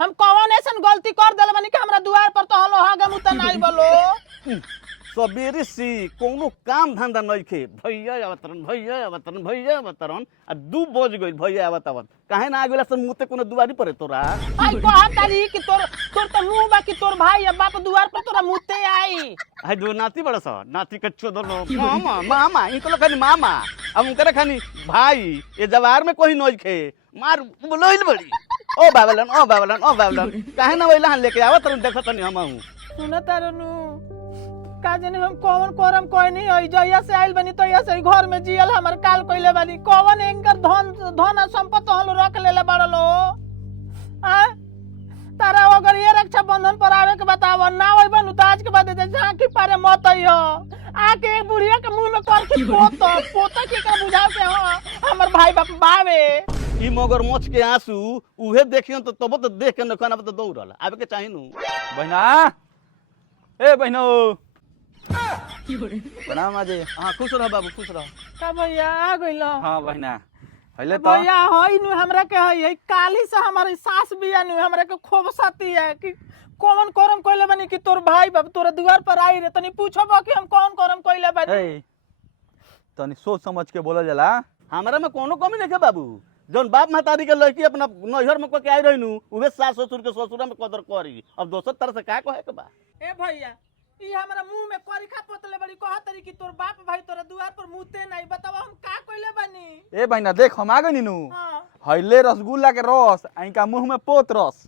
हम कौन ऐसन गलती कर देले बानी कि हमरा दुआर पर तो हलो हागे मुत नहीं बोलो। सबेरे से कोनो काम धंधा नइखे भैया अवतरण आ 2 बज गइल भैया आवत काहे ना आगेला से मुते कोनो दुआरी परे तोरा आई कहत तारी कि तोर तो मुंह बा कि तोर भाई या बाप दुआर पर तोरा मुते आई। है दो नाती बड़ा सा नाती के चोदलो मामा इनको लोग खानी मामा अब उनकरे खानी भाई ये जवार में कोई नइखे मार बोलइल बड़ी ओ बाबलन काहे ना वइला लेके आवत देखत नहीं हमहू सुन तारनु का जाने हम कौन करम कोई नहीं होई जइया से आइल बनी तो से घर में जियल हमर काल कइले बानी कौन एंकर धन संपत्ति हलो रख लेले बड़लो आ तारा अगर ये रक्षा बंधन पर आवे के बताव ना होई बनू तो आज के बाद दे झांकी पारे मत आइयो आके एक बुढ़िया के मुंह में कर के पोता के का बुझाव के हो हमर भाई बाप बावे ई मगर मोच के आंसू उहे देखियो तो तब तो देख के नखना तो दौड़ल आवे के चाहि नु बहना ए बहनो प्रणाम माजी। हां खुश रह बाबू खुश रह का भैया आ गइलो। हाँ बहना पहले तो भैया हई नु हमरा के हई काली से हमारी सास बिया नु हमरा के खूब सती है कि कौन करम कइले बानी कि तोर भाई बाप तोरा दुआर पर आई रे तनी पूछबो कि हम कौन करम कइले बानी। ए तनी सोच समझ के बोलल जाला हमरा में कोनो कमी नहीं है बाबू जौन बाप महतारी के लड़की अपना नैहर में के आई रहनु उहे सास ससुर के ससुरा में कदर करी अब दोसर तरह से का कहे के बा। ए भैया ई हमरा मुंह में करिखा पोतले बड़ी कहत तरी कि तोर बाप भाई तोरा दुआर पर मुते नहीं बताव हम का कइले बानी। ए बहना देख हम आ गई नीनू हां हइले रसगुल्ला के रस आइका मुंह में पोत रस